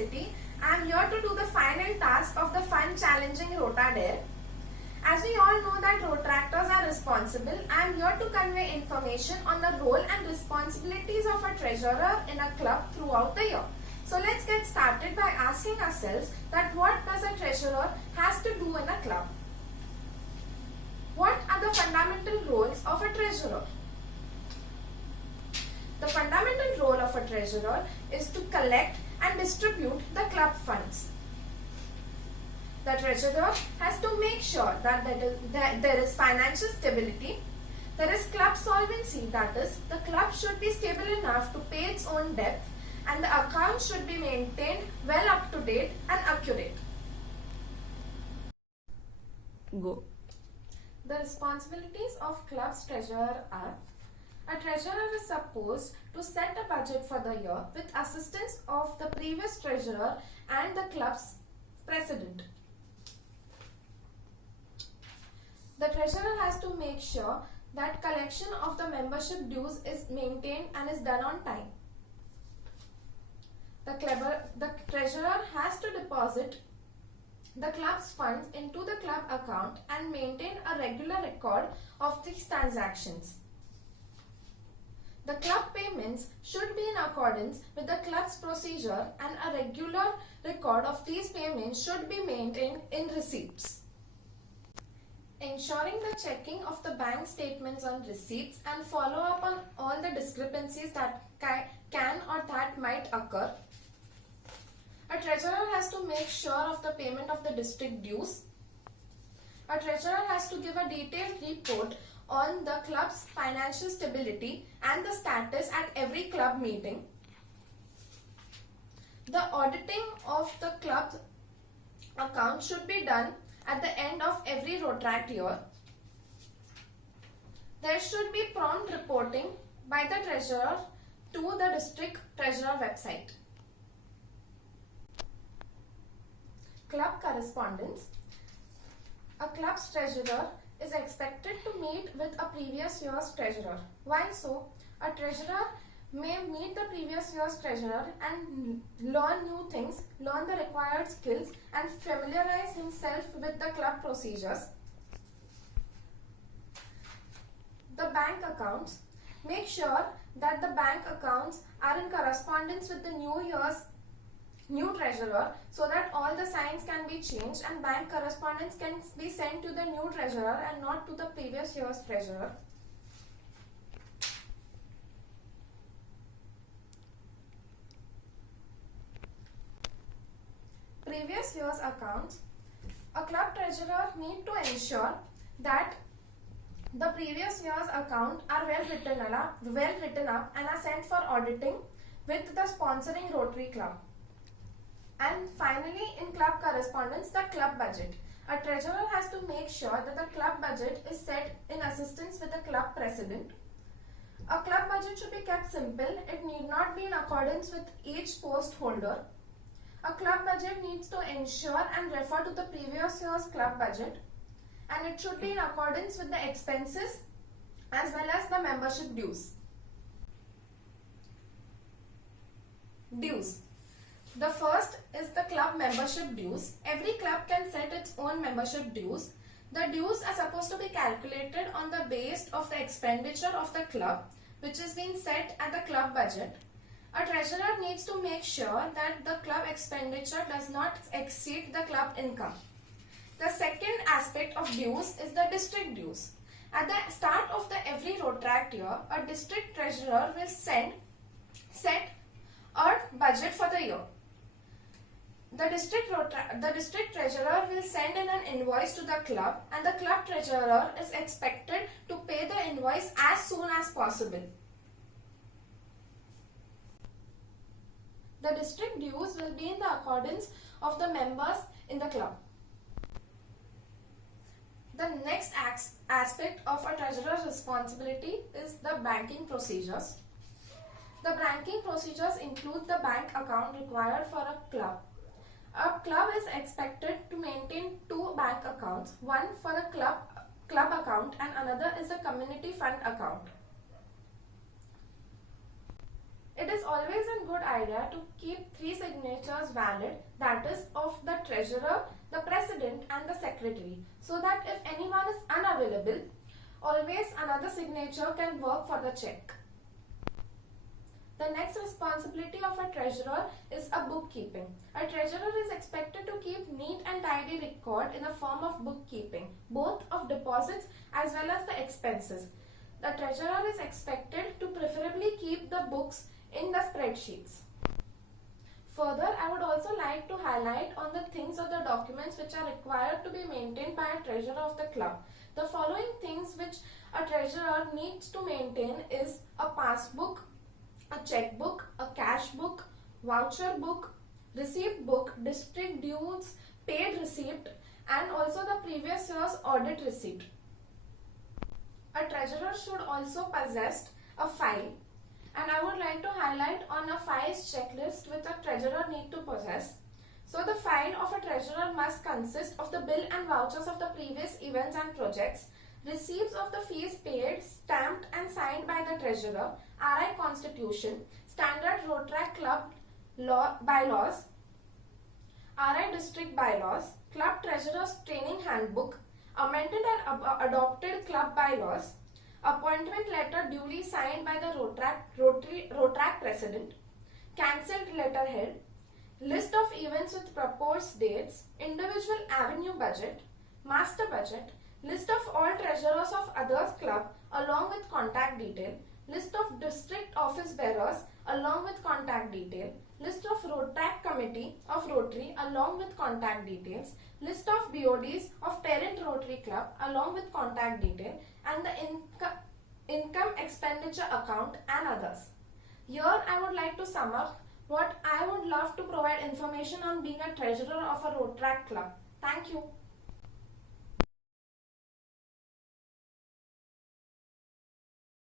Curiosity. I am here to do the final task of the fun challenging Rotadare. As we all know that Rotractors are responsible, I am here to convey information on the role and responsibilities of a treasurer in a club throughout the year. So let's get started by asking ourselves that what does a treasurer has to do in a club? What are the fundamental roles of a treasurer? The fundamental role of a treasurer is to collect and distribute the club funds. The treasurer has to make sure that there is financial stability, there is club solvency, that is, the club should be stable enough to pay its own debts, and the account should be maintained well up to date and accurate. Go. The responsibilities of club's treasurer are: a treasurer is supposed to set a budget for the year with assistance of the previous treasurer and the club's president. The treasurer has to make sure that collection of the membership dues is maintained and is done on time. The treasurer has to deposit the club's funds into the club account and maintain a regular record of these transactions. The club payments should be in accordance with the club's procedure, and a regular record of these payments should be maintained in receipts. Ensuring the checking of the bank statements on receipts and follow up on all the discrepancies that can or that might occur. A treasurer has to make sure of the payment of the district dues. A treasurer has to give a detailed report on the club's financial stability and the status at every club meeting. The auditing of the club account should be done at the end of every Rotract year. There should be prompt reporting by the treasurer to the district treasurer website. Club correspondence. A club's treasurer is expected to meet with a previous year's treasurer. Why so? A treasurer may meet the previous year's treasurer and learn new things, learn the required skills, and familiarize himself with the club procedures. The bank accounts. Make sure that the bank accounts are in correspondence with the new treasurer, so that all the signs can be changed and bank correspondence can be sent to the new treasurer and not to the previous year's treasurer. Previous year's accounts. A club treasurer need to ensure that the previous year's accounts are well written up and are sent for auditing with the sponsoring Rotary Club. And finally, in club correspondence, the club budget. A treasurer has to make sure that the club budget is set in assistance with the club president. A club budget should be kept simple. It need not be in accordance with each post holder. A club budget needs to ensure and refer to the previous year's club budget, and it should be in accordance with the expenses as well as the membership dues. Dues. The first is the club membership dues. Every club can set its own membership dues. The dues are supposed to be calculated on the base of the expenditure of the club, which is being set at the club budget. A treasurer needs to make sure that the club expenditure does not exceed the club income. The second aspect of dues is the district dues. At the start of every Rotract year, a district treasurer will set a budget for the year. The district treasurer will send in an invoice to the club, and the club treasurer is expected to pay the invoice as soon as possible. The district dues will be in the accordance of the members in the club. The next aspect of a treasurer's responsibility is the banking procedures. The banking procedures include the bank account required for a club. A club is expected to maintain two bank accounts, one for the club account and another is a community fund account. It is always a good idea to keep 3 signatures valid, that is of the treasurer, the president and the secretary, so that if anyone is unavailable, always another signature can work for the check. The next responsibility of a treasurer is a bookkeeping. A treasurer is expected to keep neat and tidy record in the form of bookkeeping, both of deposits as well as the expenses. The treasurer is expected to preferably keep the books in the spreadsheets. Further, I would also like to highlight on the things or the documents which are required to be maintained by a treasurer of the club. The following things which a treasurer needs to maintain is a passbook, a checkbook, a cash book, voucher book, receipt book, district dues, paid receipt, and also the previous year's audit receipt. A treasurer should also possess a file, and I would like to highlight on a files checklist which a treasurer need to possess. So the file of a treasurer must consist of the bill and vouchers of the previous events and projects, receipts of the fees paid, stamped and signed by the treasurer, RI Constitution, Standard Rotaract Club bylaws, RI District bylaws, Club Treasurer's Training Handbook, amended and adopted club bylaws, appointment letter duly signed by the Rotaract President, cancelled letterhead, list of events with proposed dates, individual avenue budget, master budget, list of all treasurers of others club along with contact detail, list of district office bearers along with contact detail, list of Rotaract committee of Rotary along with contact details, list of BODs of parent Rotary club along with contact detail, and the income expenditure account and others. Here I would like to sum up what I would love to provide information on being a treasurer of a Rotaract club. Thank you.